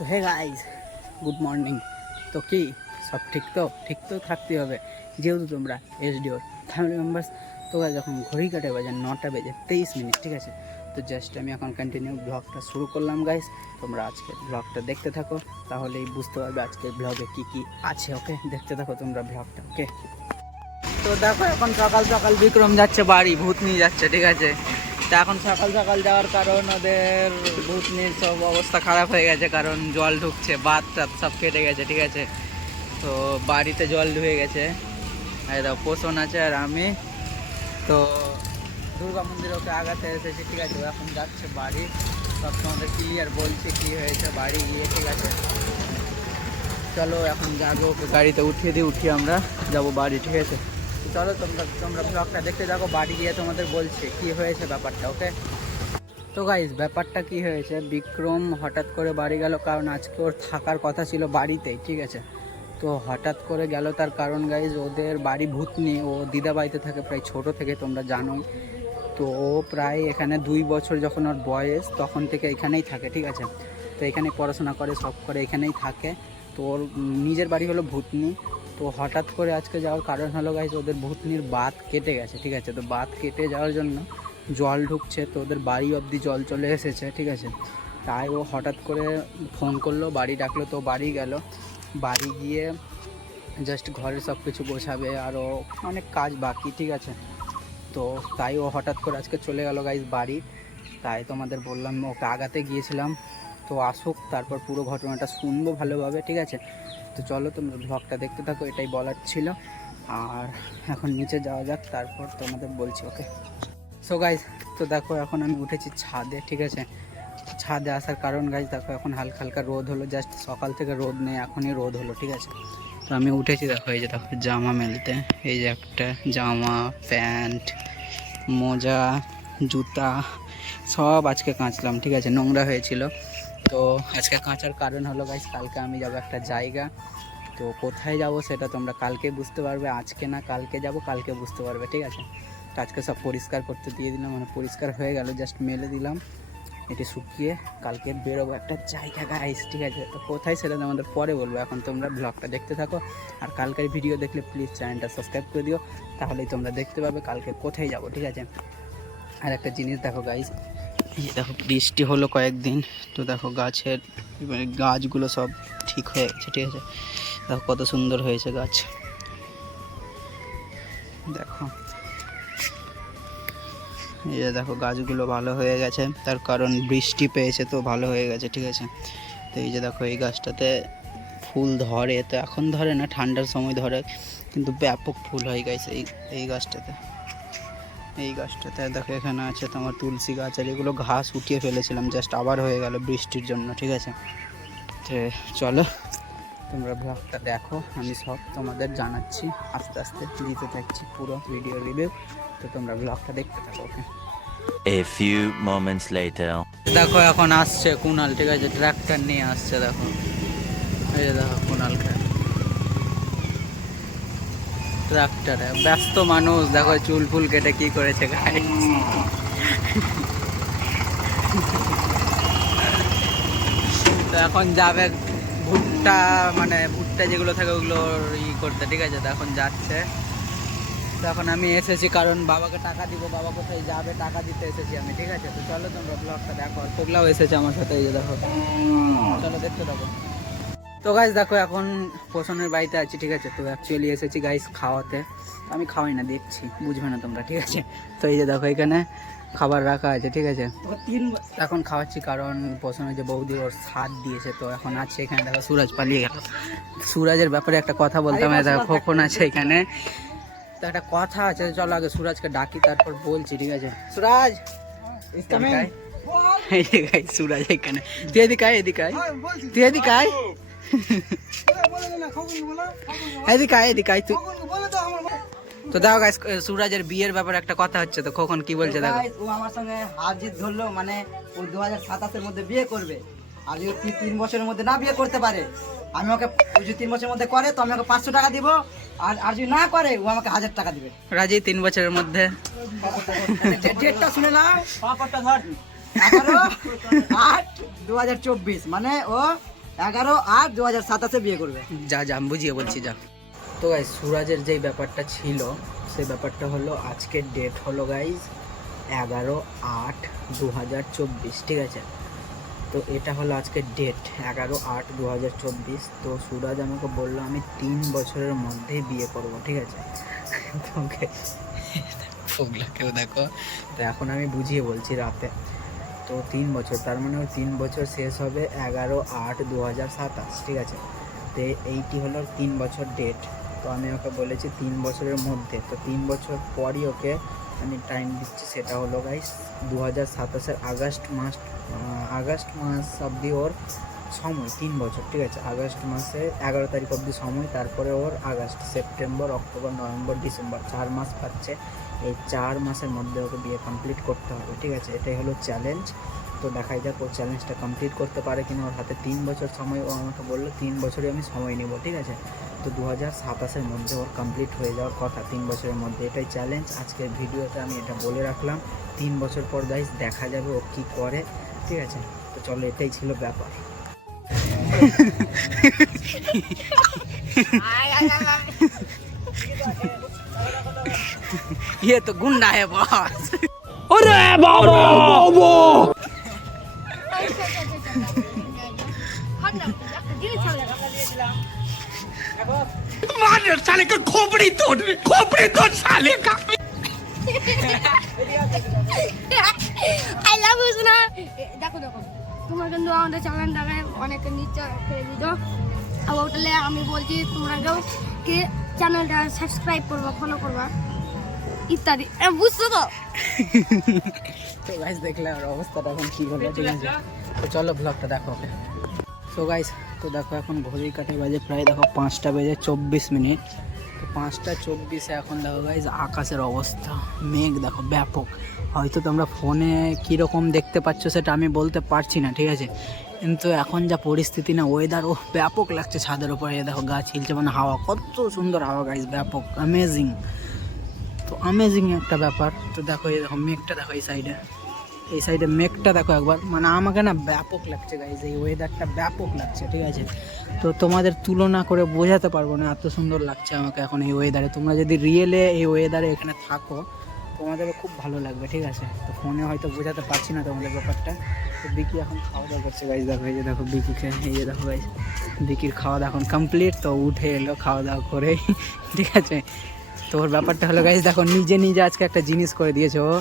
So hey guys, good morning. তো কি সব ঠিক তো থাকতে হবে, যেহেতু তোমরা এসডিওর ফ্যামিলি মেম্বার্স। তো গাইজ এখন ঘড়ি কাটে বাজে 9টা বেজে 23 মিনিট, ঠিক আছে। তো জাস্ট আমি এখন কন্টিনিউ ব্লগটা শুরু করলাম গাইজ। তোমরা আজকে ব্লগটা দেখতে থাকো, তাহলেই বুঝতে পারবে আজকের ব্লগে কি কি আছে। ওকে, দেখতে থাকো তোমরা ব্লগটা। ওকে, তো দেখো এখন সকাল সকাল বিক্রম যাচ্ছে বাড়ি, ভূত নিয়ে যাচ্ছে, ঠিক আছে। তা এখন সকাল সকাল যাওয়ার কারণ ওদের ভূতনির সব অবস্থা খারাপ হয়ে গেছে, কারণ জল ঢুকছে, বাঁধ টাত সব কেটে গেছে, ঠিক আছে। তো বাড়িতে জল ঢুকে গেছে। এই দেখো পোষণ আছে আর আমি তো দুর্গা মন্দির ওকে আগাতে এসেছি, ঠিক আছে। ও এখন যাচ্ছে বাড়ি, সব তোমাদের ক্লিয়ার বলছি কি হয়েছে বাড়ি গিয়ে, ঠিক আছে। চলো এখন যাবো, ওকে গাড়িতে উঠিয়ে আমরা যাবো বাড়ি, ঠিক আছে। চলো তোমরা ব্লগটা দেখতে যাবো, বাড়ি গিয়ে তোমাদের বলছি কি হয়েছে ব্যাপারটা। ওকে, তো গাইজ ব্যাপারটা কি হয়েছে, বিক্রম হঠাৎ করে বাড়ি গেল, কারণ আজকে ওর থাকার কথা ছিল বাড়িতেই, ঠিক আছে। তো হঠাৎ করে গেল, তার কারণ গাইজ ওদের বাড়ি ভূতনি, ও দিদা বাড়িতে থাকে প্রায় ছোট থেকে, তোমরা জানোই। তো ও প্রায় এখানে 2 বছর যখন ওর বয়স, তখন থেকে এখানেই থাকে, ঠিক আছে। তো এখানে পড়াশোনা করে, সব করে, এখানেই থাকে। তো ওর নিজের বাড়ি হলো ভূতনি। তো হঠাৎ করে আজকে যাওয়ার কারণ হলো গাইজ ওদের ভূতনির বাঁধ কেটে গেছে, ঠিক আছে। তো বাঁধ কেটে যাওয়ার জন্য জল ঢুকছে, তো ওদের বাড়ি অবধি জল চলে এসেছে, ঠিক আছে। তাই ও হঠাৎ করে ফোন করলো, বাড়ি ডাকলো, তো বাড়ি গেল। বাড়ি গিয়ে জাস্ট ঘরের সব কিছু গোছাবে, আরও অনেক কাজ বাকি, ঠিক আছে। তো তাই ও হঠাৎ করে আজকে চলে গেল গাইজ বাড়ি। তাই তোমাদের বললাম, ওকে আগাতে গিয়েছিলাম। তো আসুক, তারপর পুরো ঘটনাটা শুনবো ভালোভাবে, ঠিক আছে। তো চলো তোমরা ব্লগটা দেখতে থাকো, এটাই বলার ছিল। আর এখন নিচে যাওয়া যাক, তারপর তোমাদের বলছি। ওকে, সো গাইজ, তো দেখো এখন আমি উঠেছি ছাদে, ঠিক আছে। ছাদে আসার কারণ গাইজ দেখো এখন হালকা হালকা রোদ হলো, জাস্ট সকাল থেকে রোদ নেই, এখনই রোদ হলো, ঠিক আছে। তো আমি উঠেছি, দেখো এই যে দেখো জামা মেলতে, এই যে একটা জামা, প্যান্ট, মোজা, জুতা সব আজকে কাচলাম, ঠিক আছে। নোংরা হয়েছিল, তো আজকে কাচার কারণ হলো গাইজ কালকে আমি যাবো একটা জায়গা। তো কোথায় যাব সেটা তোমরা কালকে বুঝতে পারবে, আজকে না কালকে যাব, কালকে বুঝতে পারবে, ঠিক আছে। তো আজকে সব পরিষ্কার করতে দিয়ে দিলাম, মানে পরিষ্কার হয়ে গেল, জাস্ট মেলে দিলাম, এটি শুকিয়ে কালকে বেরোবো একটা জায়গা গাইজ, ঠিক আছে। তো কোথায় সেটা তোমাদের পরে বলবো, এখন তোমরা ব্লগটা দেখতে থাকো। আর কালকের ভিডিও দেখলে প্লিজ চ্যানেলটা সাবস্ক্রাইব করে দিও, তাহলেই তোমরা দেখতে পাবে কালকে কোথায় যাব, ঠিক আছে। আর একটা জিনিস দেখো গাইজ, এই দেখো বৃষ্টি হলো কয়েকদিন, তো দেখো গাছের মানে গাছগুলো সব ঠিক হয়ে গেছে, ঠিক আছে। দেখো কত সুন্দর হয়েছে গাছ, দেখো এই যে দেখো গাছগুলো ভালো হয়ে গেছে, তার কারণ বৃষ্টি পেয়েছে, তো ভালো হয়ে গেছে, ঠিক আছে। তো এই যে দেখো এই গাছটাতে ফুল ধরে, তো এখন ধরে না, ঠান্ডার সময় ধরে, কিন্তু ব্যাপক ফুল হয়ে গেছে এই গাছটাতে। এই গাছটাতে দেখো এখানে আছে তোমার তুলসী গাছ, আর এগুলো ঘাস উঠিয়ে ফেলেছিলাম, জাস্ট আবার হয়ে গেল বৃষ্টির জন্য, ঠিক আছে। তো চলো তোমরা ব্লগটা দেখো, আমি সব তোমাদের জানাচ্ছি, আস্তে আস্তে দিতে থাকছি পুরো ভিডিও রিভিউ। তো তোমরা ব্লগটা দেখতে থাকো। ওকে, A few moments later. দেখো এখন আসছে কুনাল, ঠিক আছে, ট্রাক্টর নিয়ে আসছে, দেখো এই যে দেখো কুনালকে ট্রাক্টরে, ব্যস্ত মানুষ, দেখো চুল ফুল কেটে কি করেছে গায়ে। তো এখন যাবে ভুট্টা, মানে ভুট্টা যেগুলো থাকে ওগুলো করতে, ঠিক আছে। তো এখন যাচ্ছে, তো এখন আমি এসেছি কারণ বাবাকে টাকা দিব, বাবা কোথায় যাবে টাকা দিতে এসেছি আমি, ঠিক আছে। তো চলো তোমরা ব্লগটা দেখো, আর পোগলাও এসেছে আমার সাথে, এই যে দেখো, চলো দেখতে থাকো। তো গাইজ দেখো এখন পোষণের বাড়িতে আছি, ঠিক আছে। তো অ্যাকচুয়ালি এসেছি গাইজ খাওয়াতে, আমি খাওয়াই না, দেখছি, বুঝবে না তোমরা, ঠিক আছে। তো এই যে দেখো এখানে খাবার রাখা আছে, ঠিক আছে। এখন খাওয়াচ্ছি কারণ পোষণের যে বৌদি ওর সাথ দিয়েছে, তো এখন আছে এখানে। দেখো সুরাজ পালিয়ে গেল, সুরাজের ব্যাপারে একটা কথা বলতাম, দেখো খোকন আছে এখানে, তো একটা কথা আছে, চলো আগে সুরাজকে ডাকি, তারপর বলছি, ঠিক আছে। সুরাজ, এই যে গাইজ সুরাজ এখানে, তুই এদিকে আয়, এদিকে আয়, তুই এদিকে আয়, এদিকে আয়, এদিকে আয় তুই। তো দেখো গাইস সুরাজের বিয়ের ব্যাপারে একটা কথা হচ্ছে, তো কখন কি বলছে দেখো। ও আমার সঙ্গে হার জিত ধরলো, মানে ও 2027-এর মধ্যে বিয়ে করবে, আর যদি 3 বছরের মধ্যে না বিয়ে করতে পারে, আমি ওকে, ও যদি 3 বছরের মধ্যে করে তো আমি ওকে 500 টাকা দিব, আর যদি না করে ও আমাকে 1000 টাকা দিবে। রাজি 3 বছরের মধ্যে? ডেটটা শুনে নাও, পাপড়টা ধর, 11/8/2024, মানে ও 11/8/2027 বিয়ে করবে। যা যা আমি বুঝিয়ে বলছি যা। তো গাইজ সুরাজের যেই ব্যাপারটা ছিল সেই ব্যাপারটা হলো আজকের ডেট হলো গাইজ 11/8/2024, ঠিক আছে। তো এটা হলো আজকের ডেট 11/8/2024। তো সুরাজ আমাকে বললো আমি 3 বছরের মধ্যেই বিয়ে করব, ঠিক আছে। তোকে ওগুলাকেও দেখো। তো এখন আমি বুঝিয়ে বলছি রাতে। তো 3 বছর, তার মানে ওর 3 বছর শেষ হবে 11/8/2027, ঠিক আছে। তো এইটি হলো 3 বছর ডেট। তো আমি ওকে বলেছি 3 বছরের মধ্যে, তো 3 বছর পরই ওকে আমি টাইম দিচ্ছি। সেটা হলো গাইস 2027-এর আগস্ট মাস অবধি ওর সময়, 3 বছর, ঠিক আছে। আগস্ট মাসে 11 তারিখ অবধি সময়, তারপরে ওর August, September, October, November, December 4 মাস পাচ্ছে। এই 4 মাসের মধ্যে ওকে বিয়ে কমপ্লিট করতে হবে, ঠিক আছে। এটাই হলো চ্যালেঞ্জ। তো দেখাই যাক ও চ্যালেঞ্জটা কমপ্লিট করতে পারে কিনা। ওর হাতে 3 বছর সময়, ও আমাকে বললো 3 বছরই আমি সময় নেব, ঠিক আছে। তো 2027-এর মধ্যে ওর কমপ্লিট হয়ে যাওয়ার কথা, 3 বছরের মধ্যে। এটাই চ্যালেঞ্জ। আজকের ভিডিওতে আমি এটা বলে রাখলাম। 3 বছর পর গাইস দেখা যাবে ও কী করে, ঠিক আছে। তো চলো, এটাই ছিল ব্যাপার। ये तो गुंडा है बॉस। अरे बाबा मार साले का खोपड़ी तोड़ साले का। আই লাভ ইউ সোনা। দেখো দেখো তোমার কিন্তু আমাদের চ্যানেলটাকে অনেকে নিচে করে দিত। আর ওটালে আমি বলছি তোমরাকেও কি চ্যানেলটা সাবস্ক্রাইব করবা, ফলো করবা ইত্যাদি, বুঝছো তো? তো গাইস দেখলে আর অবস্থাটা এখন কী হলো, ঠিক আছে। তো চলো ব্লগটা দেখো। তো গাইস তো দেখো এখন ঘড়ির কাঁটায় বাজে প্রায় দেখো 5:24। তো 5:24 এখন দেখো গাইস আকাশের অবস্থা, মেঘ দেখো ব্যাপক। হয়তো তোমরা ফোনে কীরকম দেখতে পাচ্ছ সেটা আমি বলতে পারছি না, ঠিক আছে। কিন্তু এখন যা পরিস্থিতি না, ওয়েদার ও ব্যাপক লাগছে। ছাদের উপরে দেখো গাছ হিলছে, মানে হাওয়া, কত সুন্দর হাওয়া গাইস, ব্যাপক অ্যামেজিং। তো অ্যামেজিং একটা ব্যাপার। তো দেখো এই দেখো মেঘটা দেখো, এই সাইডে মেঘটা দেখো একবার, মানে আমাকে না ব্যাপক লাগছে গাইজ, এই ওয়েদারটা ব্যাপক লাগছে, ঠিক আছে। তো তোমাদের তুলনা করে বোঝাতে পারবো না, এত সুন্দর লাগছে আমাকে এখন এই ওয়েদারে। তোমরা যদি রিয়েলে এই ওয়েদারে এখানে থাকো তোমাদেরও খুব ভালো লাগবে, ঠিক আছে। তো ফোনে হয়তো বোঝাতে পারছি না তোমাদের ব্যাপারটা। তো বিকি এখন খাওয়া দাওয়া করছে গাইজ, দেখো এই যে দেখো বিকিকে, এই যে দেখো গাইজ বিকির খাওয়া দাওয়া এখন কমপ্লিট। তো উঠে এলো খাওয়া দাওয়া করে, ঠিক আছে। তো ওর ব্যাপারটা হলো গাইজ দেখো নিজে আজকে একটা জিনিস করে দিয়েছে ও,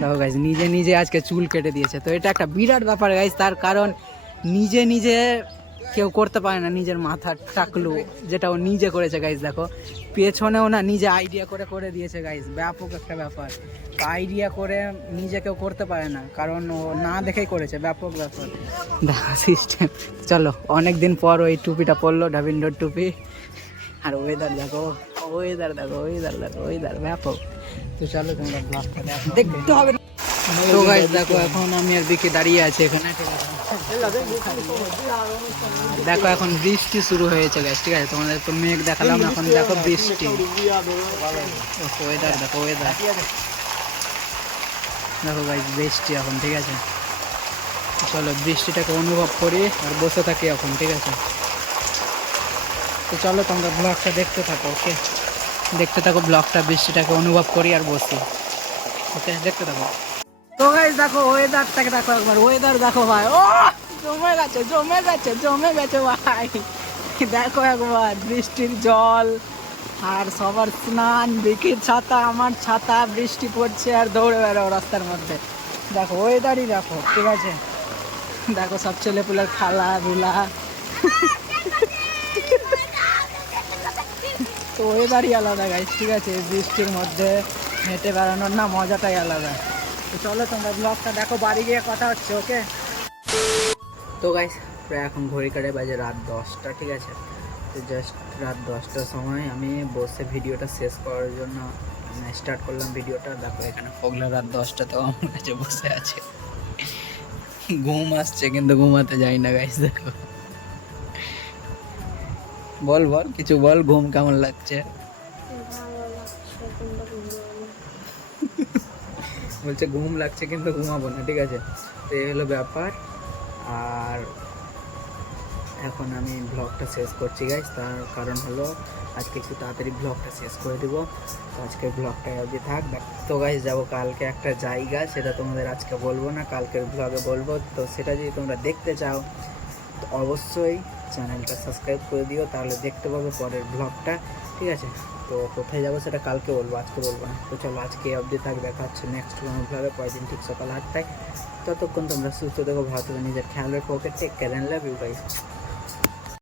দেখো গাইজ নিজে আজকে চুল কেটে দিয়েছে। তো এটা একটা বিরাট ব্যাপার গাইজ, তার কারণ নিজে কেউ করতে পারে না নিজের মাথার টাকলু, যেটা ও নিজে করেছে গাইজ। দেখো পেছনেও না নিজে আইডিয়া করে দিয়েছে গাইজ, ব্যাপক একটা ব্যাপার। আইডিয়া করে নিজে কেউ করতে পারে না, কারণ ও না দেখেই করেছে, ব্যাপক ব্যাপার। দেখো সিস্টেম। চলো অনেক দিন পর ওই টুপিটা পরলো, ডাভিন্ডোর টুপি। আর ওয়েদার দেখো, ওয়েদার ব্যাপক। তো চলো তোমরা ব্লগটা দেখতে হবে। তো গাইস দেখো এখন আমি আর বিকি দাঁড়িয়ে আছি এখানে, ঠিক আছে। দেখো এখন বৃষ্টি শুরু হয়েছে গাইস, ঠিক আছে। তোমাদের তো মেঘ দেখালাম, এখন দেখো বৃষ্টি। ওয়েদার দেখো, ওয়েদার দেখো গাইস বৃষ্টি এখন, ঠিক আছে। চলো বৃষ্টিটাকে অনুভব করি আর বসে থাকি এখন, ঠিক আছে। তো চলো তোমরা ব্লগটা দেখতে থাকো, ওকে। দেখতে থাকো ব্লগটা, বৃষ্টিটাকে অনুভব করি আর বসি, ওকে। দেখতে থাকো। তো গাইস দেখো ওয়েদারটাকে দেখো একবার, ওয়েদার দেখো ভাই, ও জমে গেছে ভাই। দেখো একবার বৃষ্টির জল আর সবার স্নান, বিকির ছাতা, আমার ছাতা, বৃষ্টি পড়ছে আর দৌড়ে বেড়াও রাস্তার মধ্যে। দেখো ওয়েদারই দেখো, ঠিক আছে। দেখো সব ছেলেপুলের খেলাধুলা। তো ওয়েদারই আলাদা গাইস, ঠিক আছে। বৃষ্টির মধ্যে হেঁটে বেড়ানোর না মজাটাই আলাদা। তো চলো তোমরা ব্লগটা দেখো, বাড়ি গিয়ে কথা হচ্ছে, ওকে। তো গাইস প্রায় এখন ঘড়ি কাটে বাজে রাত 10টা, ঠিক আছে। তো জাস্ট রাত 10টার সময় আমি বসে ভিডিওটা শেষ করার জন্য স্টার্ট করলাম ভিডিওটা। দেখো এখানে পগলা রাত 10টা তো আমার কাছে বসে আছে, ঘুম আসছে কিন্তু ঘুমাতে যাই না গাইস। দেখো বল কিছু বল, ঘুম কেমন লাগছে? বলছে ঘুম লাগছে কিন্তু ঘুমাবো না, ঠিক আছে। তো এই হলো ব্যাপার। আর এখন আমি ব্লগটা শেষ করছি গাইজ। তার কারণ হলো আজকে একটু তাড়াতাড়ি ব্লগটা শেষ করে দেবো। তো আজকের ব্লগটা অবধি থাক। তো গাইজ যাবো কালকে একটা জায়গা, সেটা তোমাদের আজকে বলবো না, কালকের ব্লগে বলবো। তো সেটা যদি তোমরা দেখতে চাও তো অবশ্যই চ্যানেলটা সাবস্ক্রাইব করে দিও, তাহলে দেখতে পাবে পরের ব্লগটা, ঠিক আছে? তো কোথায় যাবো সেটা কালকে বলবো, আজকে বলবো না। তো চলো আজকে অবধি থাক, দেখা হচ্ছে নেক্সট কোনো ব্লগে পরের দিন ঠিক সকাল 8টায়। ততক্ষণ তোমরা সুস্থ থেকো, ভালো থেকো, নিজের খেয়াল রেখো। Okay, take care and love you guys.